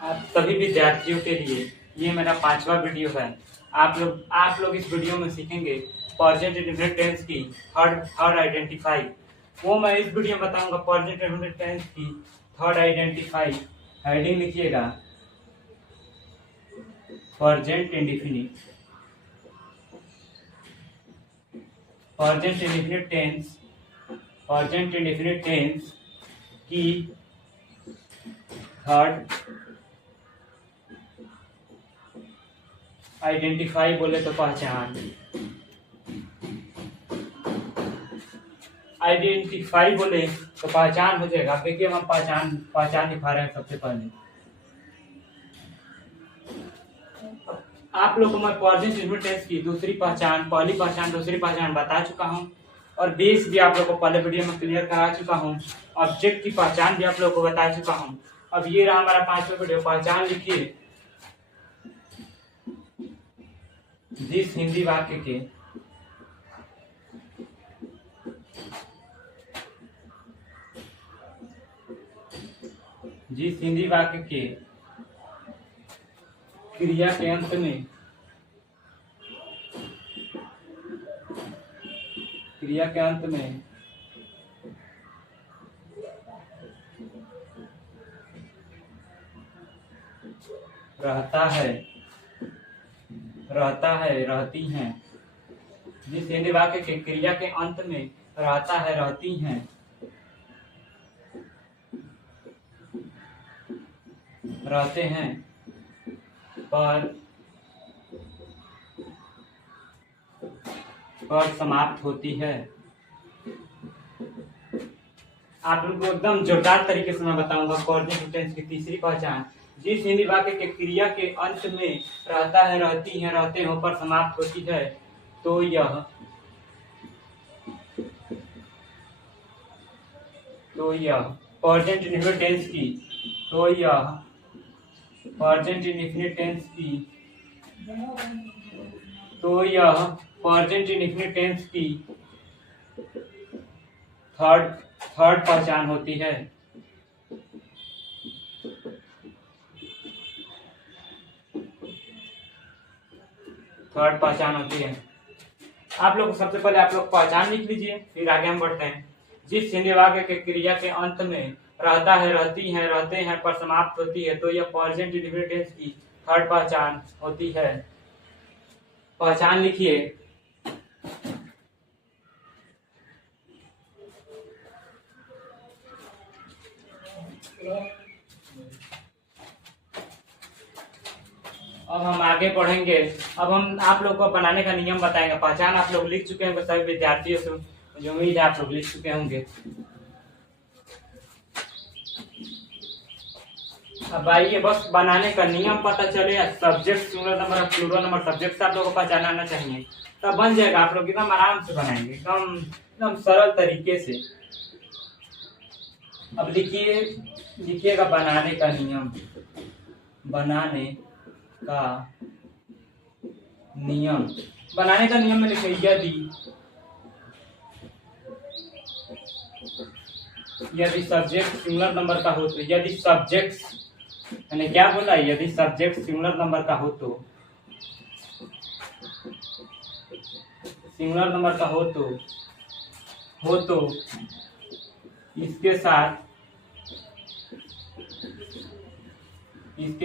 आप सभी विद्यार्थियों के लिए ये मेरा 5वां वीडियो है। आप लोग इस वीडियो में सीखेंगे प्रेजेंट इंडेफिनिट टेंस की थर्ड आइडेंटिफाई। वो मैं इस वीडियो में बताऊंगा प्रेजेंट इंडेफिनिट टेंस की थर्ड आइडेंटिफाई। हेडिंग लिखिएगा प्रेजेंट इंडेफिनिट टेंस की थर्ड आइडेंटिफाई बोले तो पहचान, आइडेंटिफाई बोले तो पहचान हो जाएगा। देखिए हम पहचान दिखा रहे हैं। सबसे पहले आप लोग को मैं प्रेजेंट इंडेफिनिट टेंस की दूसरी पहचान, पहली पहचान, दूसरी पहचान बता चुका हूं और बेस भी आप लोग को पहले वीडियो में क्लियर करा चुका हूं। ऑब्जेक्ट की पहचान भी आप लोग को बता चुका हूं। अब ये रहा हमारा 5वां वीडियो। पहचान लिखिए जिस हिंदी वाक्य के क्रिया के अंत में रहता है, रहती हैं। जिस हिंदी वाक्य के क्रिया के अंत में रहता है, रहती हैं, रहते हैं पर समाप्त होती है। आप लोग को एकदम जोरदार तरीके से मैं बताऊंगा प्रेजेंट टेंस की तीसरी पहचान। जिस हिंदी वाक्य के क्रिया के अंत में रहता है, रहती है, रहते हो पर समाप्त होती है, तो यह प्रेजेंट इंडेफिनिट टेंस की थर्ड पहचान होती है। आप लोग सबसे पहले आप लोग पहचान लिख लीजिए, फिर आगे हम बढ़ते हैं। जिस हिंदी वाक्य के क्रिया के अंत में रहता है, रहती हैं, रहते हैं पर समाप्त होती है, तो यह प्रेजेंट इंडेफिनिट टेंस की थर्ड पहचान होती है। पहचान लिखिए अब हम आगे पढ़ेंगे। अब हम आप लोग को बनाने का नियम बताएंगे। पहचान आप लोग लिख चुके हैं सभी विद्यार्थियों से, मुझे उम्मीद है आप लोग लिख चुके होंगे। अब आइए बस बनाने का नियम पता चले। Subject singular number, plural number, subject से आप लोग को पहचान आना चाहिए, तब बन जाएगा। आप लोग एकदम आराम से बनाएंगे, एकदम सरल तरीके से। अब लिखिएगा बनाने का नियम। बनाने का नियम में लिखिए यदि सब्जेक्ट सिंगुलर नंबर का हो तो, यदि सब्जेक्ट मैंने क्या बोला, यदि सब्जेक्ट सिंगुलर नंबर का हो तो इसके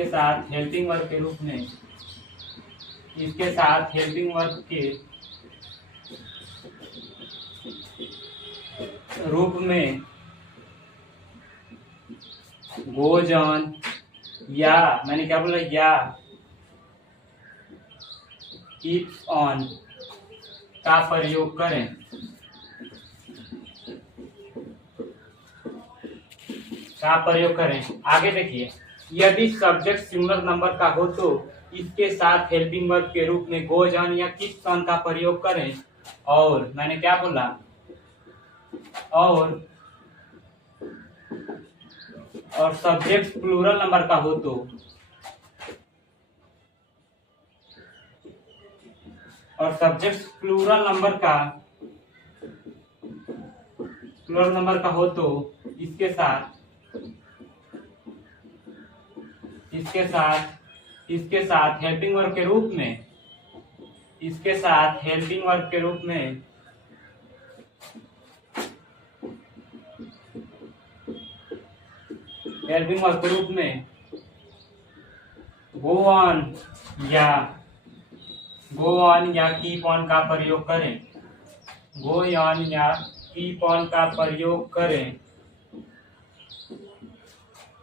साथ हेल्पिंग वर्ब के रूप में, गोज ऑन, या मैंने क्या बोला, या कीप्स ऑन का प्रयोग करें। आगे देखिए, यदि सब्जेक्ट सिंगुलर नंबर का हो तो इसके साथ हेल्पिंग वर्ब के रूप में गोज ऑन या कीप्स ऑन का प्रयोग करें। और मैंने क्या बोला, और सब्जेक्ट प्लूरल नंबर का हो तो, प्लूरल नंबर का हो तो इसके साथ इसके साथ इसके साथ हेल्पिंग वर्ब के रूप में, इसके साथ हेल्पिंग वर्ब के रूप में हेल्पिंग वर्ब के रूप में गो ऑन या कीप ऑन का प्रयोग करें। गो ऑन या कीप ऑन का प्रयोग करें।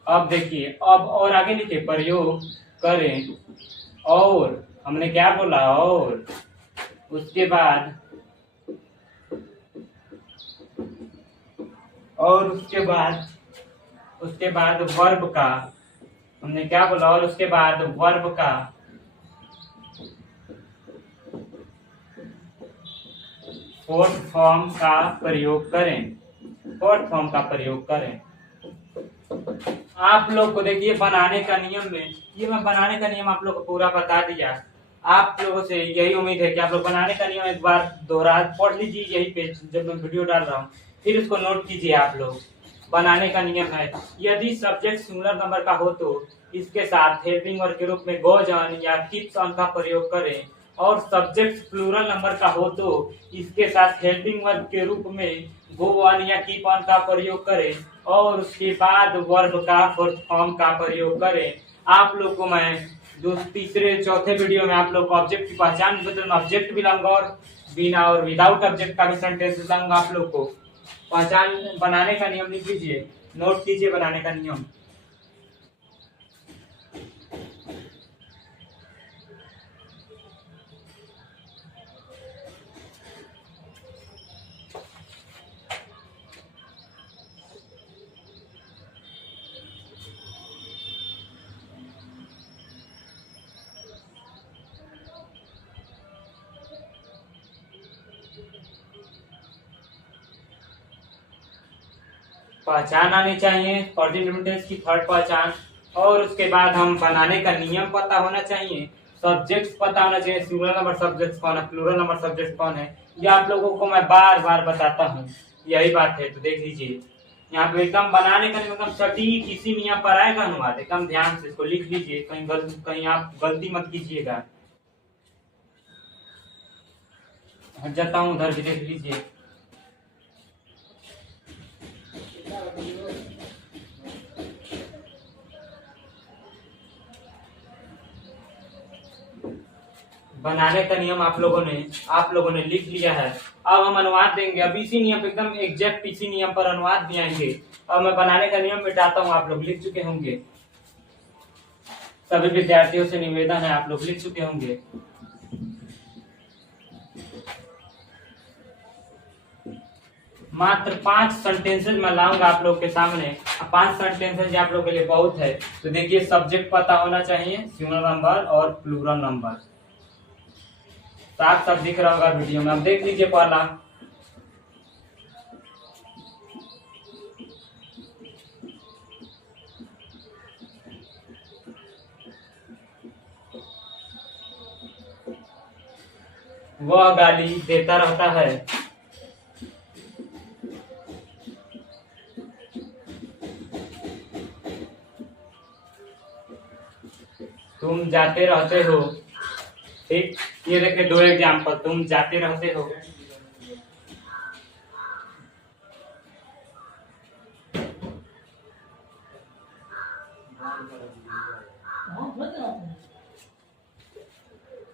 अब देखिए, अब और आगे लिखे प्रयोग करें, और हमने क्या बोला, और उसके बाद वर्ब का, हमने क्या बोला, और उसके बाद वर्ब का फोर्थ फॉर्म का प्रयोग करें। फोर्थ फॉर्म का प्रयोग करें। आप लोग को देखिए बनाने का नियम में, ये मैं बनाने का नियम आप लोग को पूरा बता दिया। आप लोगों से यही उम्मीद है कि आप लोग बनाने का नियम एक बार दोहरा पढ़ लीजिए यही पे जब मैं वीडियो डाल रहा हूँ, फिर उसको नोट कीजिए। आप लोग बनाने का नियम है, यदि सब्जेक्ट सिंगुलर नंबर का हो तो इसके साथ हेल्पिंग वर्ब के रूप में गोज ऑन या कीप्स ऑन का प्रयोग करें, और सब्जेक्ट प्लूरल नंबर का हो तो इसके साथ हेल्पिंग वर्ब के रूप में गो ऑन या कीप ऑन का प्रयोग करें, और उसके बाद वर्ब का फोर्थ फॉर्म का प्रयोग करें। आप लोग को मैं तीसरे चौथे वीडियो में आप लोग को ऑब्जेक्ट की पहचान बदलना, ऑब्जेक्ट भी लाऊंगा और बिना और विदाउट ऑब्जेक्ट का भी सेंटेंस लाऊंगा। आप लोग को पहचान बनाने का नियम लिख लीजिए, नोट कीजिए बनाने का नियम। पहचान आनी चाहिए, प्रेजेंट टेंस की थर्ड पहचान, और उसके बाद हम बनाने का नियम पता होना चाहिए, सब्जेक्ट्स पता होना चाहिए, सिंगुलर नंबर सब्जेक्ट्स कौन है, प्लूरल नंबर सब्जेक्ट कौन है। ये आप लोगों को मैं बार बार बताता हूँ, यही बात है। तो देख लीजिए यहाँ पे एकदम बनाने का एकदम सटीक इसी नियम पर आएगा अनुवाद, एकदम ध्यान से इसको लिख लीजिए, कहीं आप गलती मत कीजिएगा। हट जाता हूँ उधर भी, देख लीजिए। बनाने का नियम आप लोगों ने लिख लिया है। अब हम अनुवाद देंगे, अब इसी नियम एकदम एग्जैक्ट इसी नियम पर अनुवाद दिखाएंगे। अब मैं बनाने का नियम मिटाता हूँ, आप लोग लिख चुके होंगे। सभी विद्यार्थियों से निवेदन है, आप लोग लिख चुके होंगे। मात्र 5 सेंटेंसेज मैं लाऊंगा आप लोग के सामने। 5 सेंटेंसेज आप लोग के लिए बहुत है। तो देखिए, सब्जेक्ट पता होना चाहिए, सिंगुलर नंबर और प्लूरल नंबर, साफ साफ दिख रहा होगा वीडियो में। अब देख लीजिए पहला, वह गाली देता रहता है। तुम जाते रहते हो। ठीक, ये देखिए 2 एग्जाम्पल, तुम जाते रहते हो।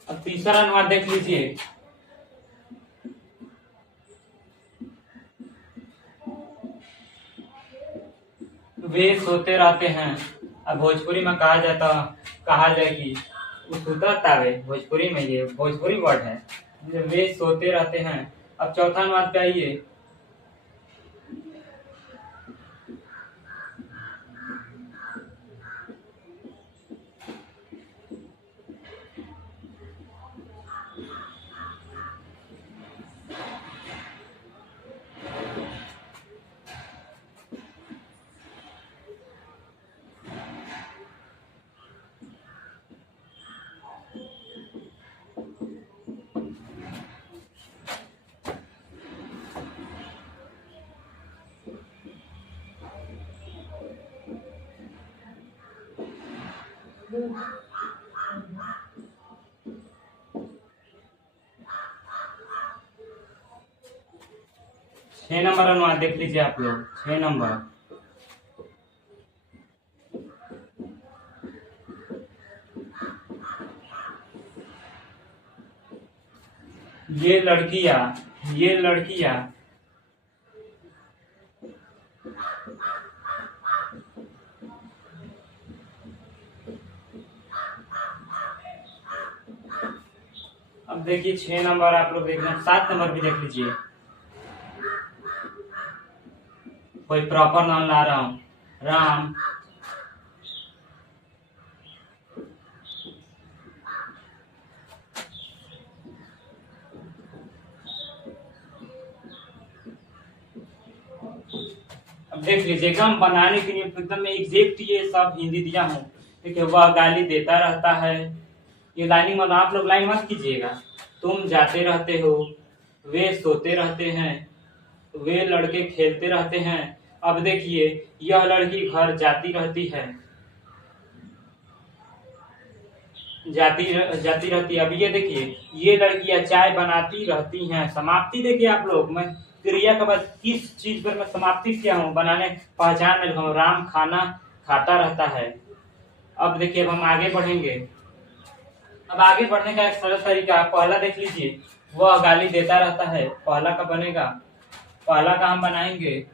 अब तीसरा अनुवाद देख लीजिए, वे सोते रहते हैं। अब भोजपुरी में कहा जाए कि वो सुता तावे, भोजपुरी में ये भोजपुरी वर्ड है, वे सोते रहते हैं। अब चौथा अनुवाद पे आइए, 6 नंबर अनुवाद देख लीजिए आप लोग, 6 नंबर। ये लड़कियां अब देखिए 6 नंबर आप लोग देखना, 7 नंबर भी देख लीजिए। कोई प्रॉपर नाम ला रहा हूं, राम, अब देख लीजिए एकदम बनाने के लिए एकदम एग्जैक्ट ये सब हिंदी दिया हूँ। देखिए वह गाली देता रहता है, ये लाइनिंग मत आप लोग लाइन मत कीजिएगा। तुम जाते रहते हो, वे सोते रहते हैं, वे लड़के खेलते रहते हैं। अब देखिए यह लड़की घर जाती रहती है, जाती रहती है। अब ये देखिए ये लड़कियां चाय बनाती रहती हैं। समाप्ति देखिए आप लोग, मैं क्रिया के बाद किस चीज पर मैं समाप्ति किया हूँ, बनाने पहचान में लिखा हूँ, राम खाना खाता रहता है। अब देखिए अब हम आगे बढ़ेंगे। अब आगे बढ़ने का एक सरल तरीका, पहला देख लीजिए, वह गाली देता रहता है, पहला का बनेगा, पहला का हम बनाएंगे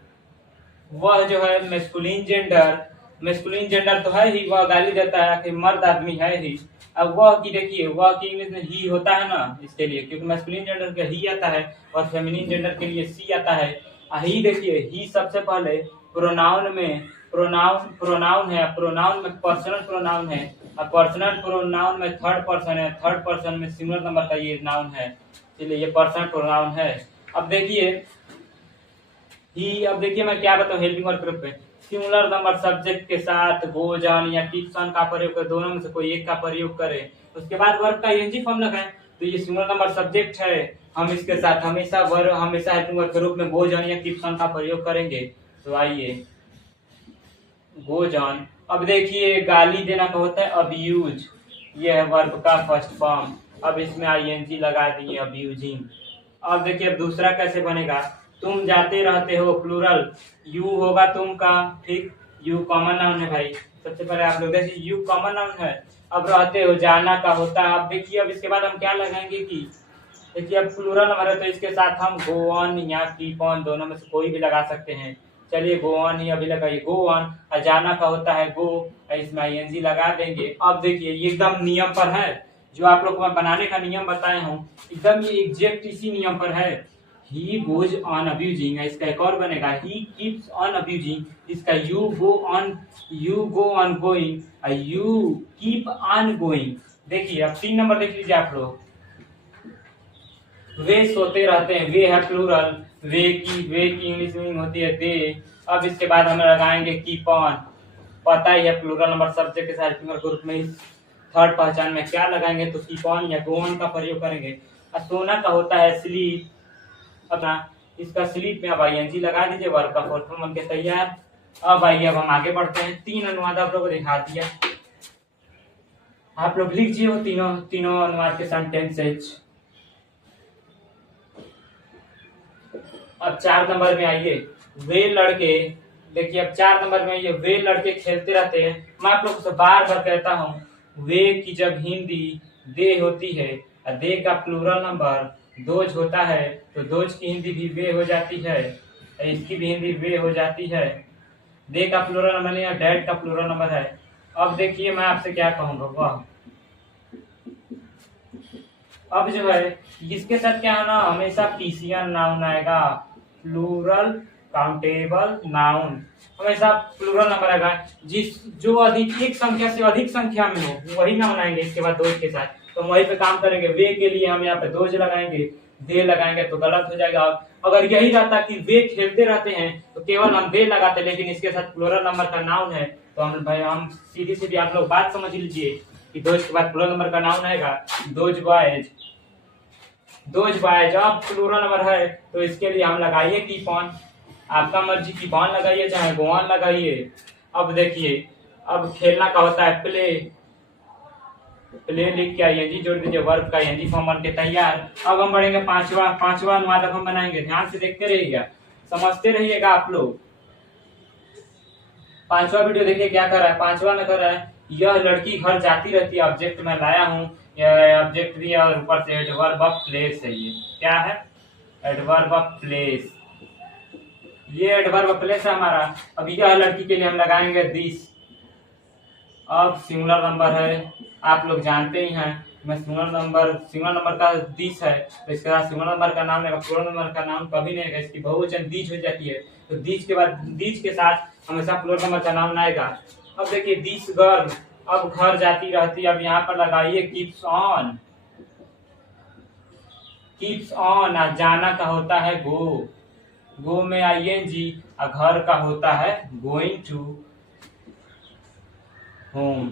वह जो है मेस्कुलिन जेंडर तो है ही, वह गाली देता है कि मर्द आदमी है ही। अब वह की देखिए, वह की इंग्लिश में ही होता है ना, इसके लिए क्योंकि मेस्कुलिन जेंडर का ही आता है और फेमिनिन जेंडर के लिए सी आता है। ही देखिए ही सबसे पहले प्रोनाउन में प्रोनाउन है, प्रोनाउन में पर्सनल प्रोनाउन है और पर्सनल प्रोनाउन में थर्ड पर्सन है, थर्ड पर्सन में सिंगुलर नंबर का ये नाउन है, इसलिए ये पर्सनल प्रोनाउन है। अब देखिए अब देखिए मैं क्या बताऊं, हेल्पिंग वर्ब ग्रुप में सिंगुलर नंबर सब्जेक्ट के साथ गोज ऑन या कीप्स ऑन का प्रयोग कर, दोनों में से कोई एक का प्रयोग करें। उसके बाद वर्ब का ईएनजी फॉर्म लगाएं, तो ये सिंगुलर नंबर सब्जेक्ट है, हम इसके साथ हमेशा हेल्पिंग वर्ब ग्रुप में गोज ऑन या कीप्स ऑन का प्रयोग करेंगे। तो आइए गोज ऑन। अब देखिए गाली देना का होता है अब्यूज, ये है वर्ब का फर्स्ट फॉर्म। अब इसमें आईएनजी लगा दिए, अब्यूजिंग। अब देखिए अब दूसरा कैसे बनेगा, तुम जाते रहते हो, प्लूरल, यू होगा तुम का, ठीक, यू कॉमन नाउन है भाई, सबसे पहले आप लोग देखिए यू कॉमन नाउन है। अब रहते हो जाना का होता है। अब देखिए अब इसके बाद हम क्या लगाएंगे कि देखिए अब प्लूरल नंबर है तो इसके साथ हम गो ऑन या कीप ऑन, दोनों में से कोई भी लगा सकते हैं। चलिए गो ऑन ही अभी लगाइए, गो ऑन। जाना का होता है गो, इसमें आईएनजी लगा देंगे। अब देखिए ये एकदम नियम पर है, जो आप लोग को मैं बनाने का नियम बताया हूँ, एकदम ये एग्जैक्ट इसी नियम पर है। He goes on abusing, इसका एक और बनेगा he keeps on abusing, इसका you go on going, you keep on going। देखिए अब 3 नंबर देख लीजिए आप लोग, वे सोते रहते हैं, वे है प्लूरल, वे की इंग्लिश मीनिंग होती है दे। अब इसके बाद हम लगाएंगे कीप ऑन, पता ही है प्लूरल नंबर सब्जेक्ट के साथ ग्रुप में थर्ड पहचान में क्या लगाएंगे, तो कीप ऑन या गो ऑन का प्रयोग करेंगे। और सोना का होता है स्लीप, अपना इसका स्लीप में अब आईएनजी लगा दीजिए, वर्ब का फोर्थ फॉर्म बनके तैयार। अब आइए अब हम आगे बढ़ते हैं। 3 अनुवाद आप लोगों को दिखा दिया, आप लोग लिखिए वो तीनों अनुवाद के सेंटेंसेज। अब 4 नंबर में आइए, वे लड़के, देखिए अब 4 नंबर में आइए, वे लड़के खेलते रहते हैं। मैं आप लोगों से बार बार कहता हूँ, वे की जब हिंदी दे होती है, दे का प्लूरल नंबर दोज होता है, तो दोज की हिंदी भी वे हो जाती है, इसकी भी हिंदी वे हो जाती है। दे का प्लूरल नंबर नहीं है, डैड का प्लूरल नंबर है। अब देखिए मैं आपसे क्या कहूँगा, वाह, अब जो है इसके साथ क्या है ना, हमेशा पीसीएन नाउन आएगा, प्लूरल काउंटेबल नाउन, हमेशा प्लूरल नंबर आएगा। जो अधिक एक संख्या से अधिक संख्या में हो वही नाउन आएंगे इसके बाद दोज के साथ, तो वहीं पे काम करेंगे। वे के लिए हम यहाँ पे दोज लगाएंगे, दे लगाएंगे तो गलत हो जाएगा। अगर यही रहता कि वे खेलते रहते हैं तो केवल हम दे लगाते, लेकिन इसके साथ प्लूरल नंबर का नाउन है, तो हम सीधी आप लोग बात समझ लीजिए कि दोज के बाद प्लूरल नंबर का नाउन आएगा, दोज बॉयज। अब प्लूरल नंबर है तो इसके लिए हम लगाइए कीप ऑन, आपका मर्जी कीप ऑन लगाइए चाहे गो ऑन लगाइए। अब देखिए अब खेलना का होता है प्ले लिख के आईएनजी जोड़ दीजिए, वर्ब का आईएनजी फॉर्म बन के तैयार। अब हम बढ़ेंगे पांचवा अनुवाद अब हम बनाएंगे, ध्यान से देखते रहिएगा, समझते रहिएगा आप लोग। पांचवा वीडियो देखिए क्या कर रहा है। पांचवा में कर रहा है, यह लड़की घर जाती रहती है, ऑब्जेक्ट में लाया हूँ, यह ऑब्जेक्ट भी है और ऊपर से एडवर्ब ऑफ प्लेस है। ये क्या है? Adverb of place. ये एडवर्ब ऑफ प्लेस है हमारा। अब यह लड़की के लिए हम लगाएंगे दिस। अब सिंगुलर नंबर है, आप लोग जानते ही हैं। मैं सिंगुलर नंबर का दिस है, तो इसके बाद सिंगुलर नंबर का नाम लेगा, प्लूरल नंबर का नाम कभी नहीं आएगा, इसकी बहुवचन दीज हो जाती है। तो दीज के बाद दीज के साथ हमेशा प्लूरल नंबर का नाम आएगा। अब देखिए दिस गर्ल, अब घर जाती रहती। अब यहाँ पर लगाइए कीप्स ऑन। कीप्स ऑन, जाना का होता है गो, गो में आईएनजी, और घर का होता है going to home,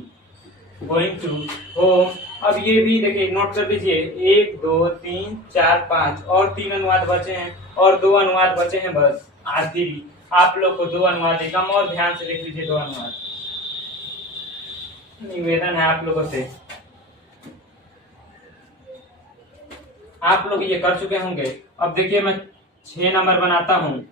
going to home. अब ये भी देखिए नोट कर दीजिए, 1 2 3 4 5 और 3 अनुवाद बचे हैं, और 2 अनुवाद बचे हैं बस। आखिरी आप लोग को 2 अनुवाद एकदम और ध्यान से देख लीजिए। 2 अनुवाद निवेदन है आप लोगों से, आप लोग ये कर चुके होंगे। अब देखिए मैं 6 नंबर बनाता हूँ।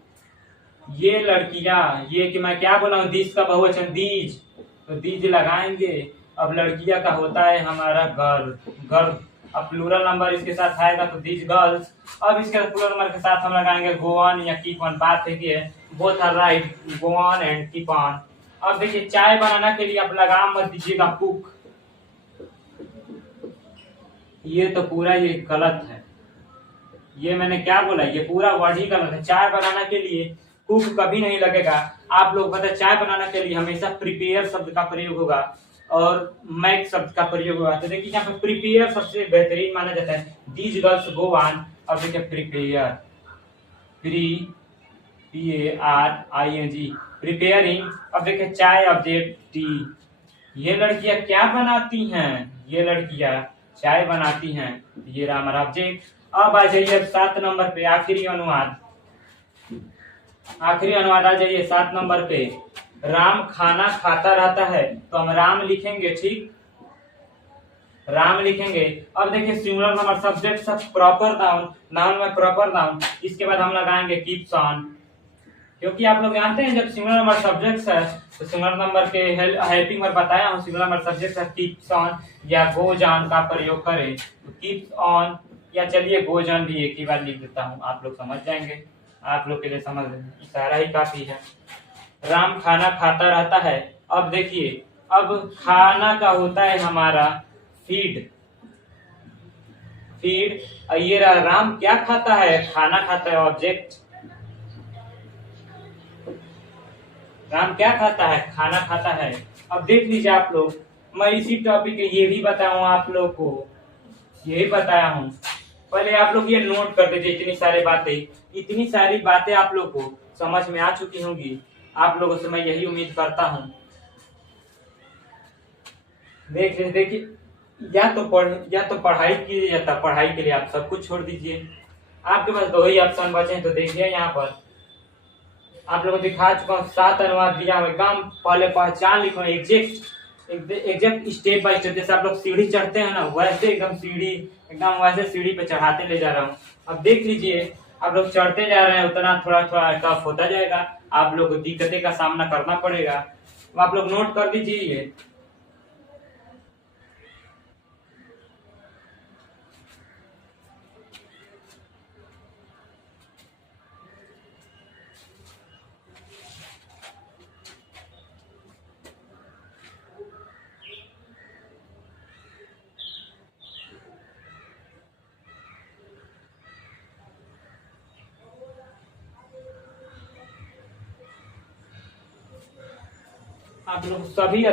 ये लड़कियां, ये कि मैं क्या बनाऊं, दिस का बहुवचन दीज, तो दीज लगाएंगे। अब लड़कियां का होता है हमारा गर्ल, गर्ल। अब प्लूरल नंबर इसके साथ आएगा तो दीज गर्ल्स। अब इसके प्लूरल नंबर के साथ हम लगाएंगे गो ऑन या कीप ऑन। बात है कि both are right, go on and keep on. अब देखिए चाय बनाने के लिए आप लगाम मत दीजिएगा कुक, ये तो पूरा ये गलत है। ये मैंने क्या बोला, ये पूरा वर्ड ही गलत है। चाय बनाने के लिए कुक कभी नहीं लगेगा। आप लोग पता है चाय बनाने के लिए हमेशा प्रिपेयर शब्द का प्रयोग होगा और मेक शब्द का प्रयोग होगा। तो देखिए यहाँ पे प्रिपेयर सबसे बेहतरीन माना जाता है। These girls go on. अब देखिए प्रिपेयर, PARING, प्रिपेयरिंग। अब देखिए चाय ऑब्जेक्ट टी। ये लड़कियां क्या बनाती हैं? ये लड़कियां चाय बनाती हैं। ये रहा हमारा ऑब्जेक्ट। अब आ जाइए 7 नंबर पे, आखिरी अनुवाद। आखिरी अनुवाद आ जाइए 7 नंबर पे। राम खाना खाता रहता है, तो हम राम लिखेंगे, ठीक, राम लिखेंगे। अब देखिए सिंगुलर नंबर सब्जेक्ट सब प्रॉपर नाउन, नाउन में प्रॉपर नाउन, इसके बाद हम लगाएंगे कीप्स ऑन, क्योंकि आप लोग जानते हैं जब सिंगुलर नंबर सब्जेक्ट्स है तो सिंगुलर नंबर के हेल्पिंग में बताया हूँ, सिंगुलर नंबर सब्जेक्ट है कीप्स ऑन या गोज ऑन का प्रयोग करें। तो कीप्स ऑन या चलिए गोज ऑन भी एक ही बार लिख देता हूँ, आप लोग समझ जाएंगे। आप लोग के लिए समझ इशारा ही काफी है। राम खाना खाता रहता है। अब देखिए अब खाना का होता है हमारा फीड, फीड। ये राम क्या खाता है? खाना खाता है, ऑब्जेक्ट। राम क्या खाता है? खाना खाता है। अब देख लीजिए आप लोग, मैं इसी टॉपिक ये भी बताया हूँ आप लोग को, यही बताया हूँ। पहले आप लोग ये नोट कर दीजिए, इतनी सारी बातें आप लोग को समझ में आ चुकी होंगी। आप लोगों से मैं यही उम्मीद करता हूँ। देखिए या तो पढ़ाई कीजिए या पढ़ाई के लिए आप सब कुछ छोड़ दीजिए। आपके पास 2 ही ऑप्शन बचे हैं, तो देखिए यहाँ पर आप लोगों को दिखा चुका हूँ। 7 अनुवाद दिया हूँ, एकदम पहले पहचान लिखो, एग्जैक्ट स्टेप बाय स्टेप। जैसे आप लोग सीढ़ी चढ़ते हैं ना, वैसे एकदम वैसे सीढ़ी पे चढ़ाते ले जा रहा हूँ। अब देख लीजिए आप लोग चढ़ते जा रहे हैं, उतना थोड़ा थोड़ा टफ होता जाएगा, आप लोग को दिक्कतें का सामना करना पड़ेगा। तो आप लोग नोट कर दीजिए ये। आप लोग सभी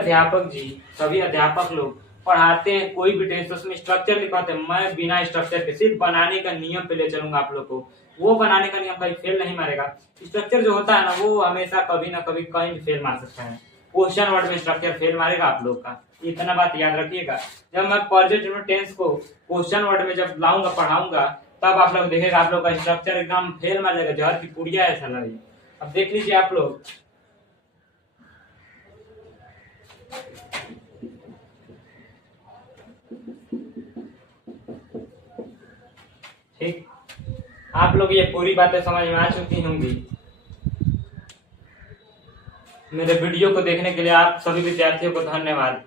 अध्यापक लोग पढ़ाते हैं, कोई भी टेस्ट उसमें स्ट्रक्चर लिखवाते हैं। मैं बिना स्ट्रक्चर के सिर्फ बनाने का नियम पे ले चलूंगा आप लोग को। वो बनाने का नियम कहीं फेल नहीं मारेगा। स्ट्रक्चर जो होता है ना, वो हमेशा कभी ना कभी कहीं भी फेल मार सकता है। क्वेश्चन वर्ड में स्ट्रक्चर फेल मारेगा आप लोग का, इतना बात याद रखिएगा। जब मैं प्रेजेंट टेंस को क्वेश्चन वर्ड में जब लाऊंगा पढ़ाऊंगा, तब आप लोग देखेगा आप लोग का स्ट्रक्चर एकदम फेल मार जाएगा, जहर की पुड़िया ऐसा लगे। अब देख लीजिए आप लोग, ठीक, आप लोग ये पूरी बातें समझ में आ चुकी होंगी। मेरे वीडियो को देखने के लिए आप सभी विद्यार्थियों को धन्यवाद।